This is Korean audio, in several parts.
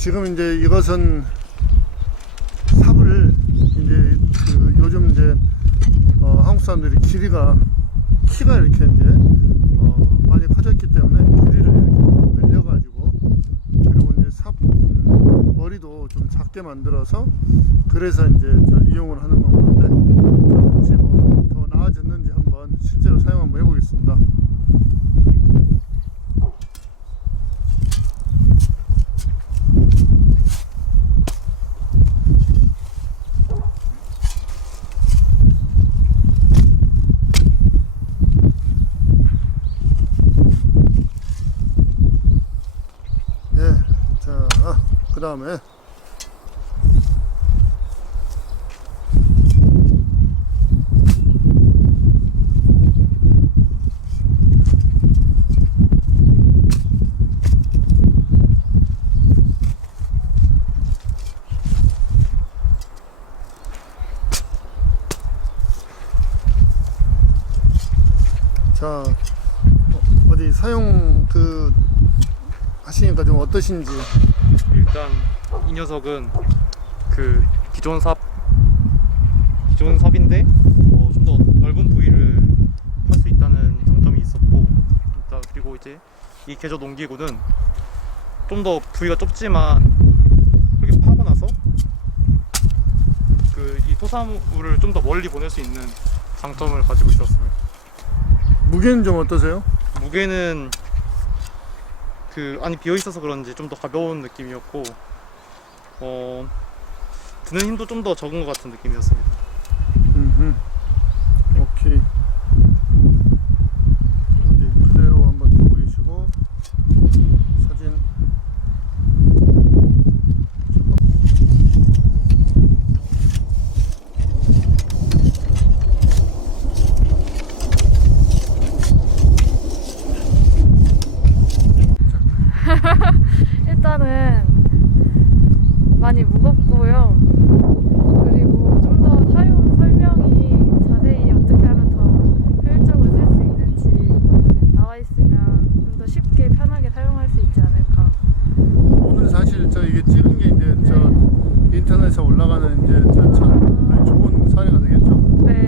지금 이제 이것은 삽을 이제 그 요즘 이제 어, 한국 사람들이 길이가 키가 이렇게 이제 어, 많이 커졌기 때문에 길이를 이렇게 늘려가지고 그리고 이제 삽 음, 머리도 좀 작게 만들어서 그래서 이제 저 이용을 하는 자, 혹시 뭐 더 나아졌는지 한번 실제로 사용 한번 해보겠습니다. 예, 자, 그 다음에 자, 어, 어디 사용 그 하시니까 좀 어떠신지. 일단 이 녀석은 그 기존 삽 기존 삽인데 어, 좀 더 넓은 부위를 할 수 있다는 장점이 있었고 일단 그리고 이제 이 개조 농기구는 좀 더 부위가 좁지만 이렇게 파고 나서 그 이 토사물을 좀 더 멀리 보낼 수 있는 장점을 가지고 있었습니다. 무게는 좀 어떠세요? 무게는 그 안이 비어 있어서 그런지 좀 더 가벼운 느낌이었고 어 드는 힘도 좀 더 적은 것 같은 느낌이었습니다. 음, 오케이. 어디 그대로 한번 좀 보이시고 사진. 잠깐. 일단은 많이 무겁고요. 그리고 좀 더 사용 설명이 자세히 어떻게 하면 더 효율적으로 쓸 수 있는지 나와 있으면 좀 더 쉽게 편하게 사용할 수 있지 않을까. 오늘 사실 저 이게 찍은 게 이제 저 인터넷에 올라가는 이제 저참 아주 좋은 사례가 되겠죠. 네.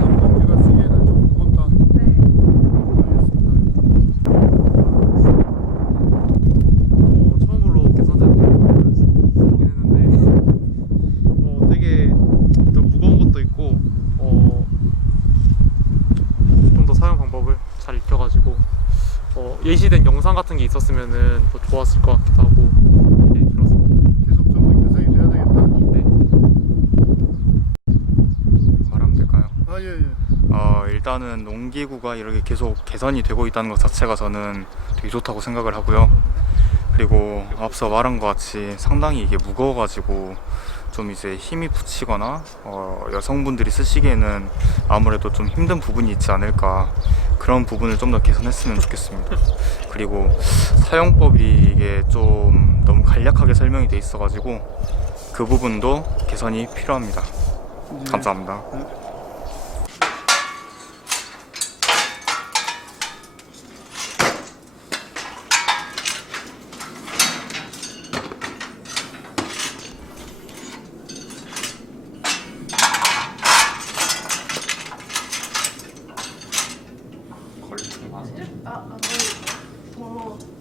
삼봉지가 쓰기에는 좀 무겁다. 네. 알겠습니다. 어, 처음으로 개선된 농기구를 써보긴 했는데 어, 되게 것도 있고 어, 좀 더 사용 방법을 잘 익혀가지고 어, 예시된 영상 같은 게 있었으면은 더 좋았을 것 같기도 하고 네, 그렇습니다. 계속 좀더 개선이 돼야 되겠다. 네. 말하면 될까요? 아 예 예. 어, 일단은 농기구가 이렇게 계속 개선이 되고 있다는 것 자체가 저는 되게 좋다고 생각을 하고요. 그리고 앞서 말한 것 같이 상당히 이게 무거워가지고 좀 이제 힘이 붙이거나 어, 여성분들이 쓰시기에는 아무래도 좀 힘든 부분이 있지 않을까 그런 부분을 좀 더 개선했으면 좋겠습니다. 그리고 사용법이 이게 좀 너무 간략하게 설명이 돼 있어가지고 그 부분도 개선이 필요합니다. 예. 감사합니다. 네. 아, 아, 아, 어.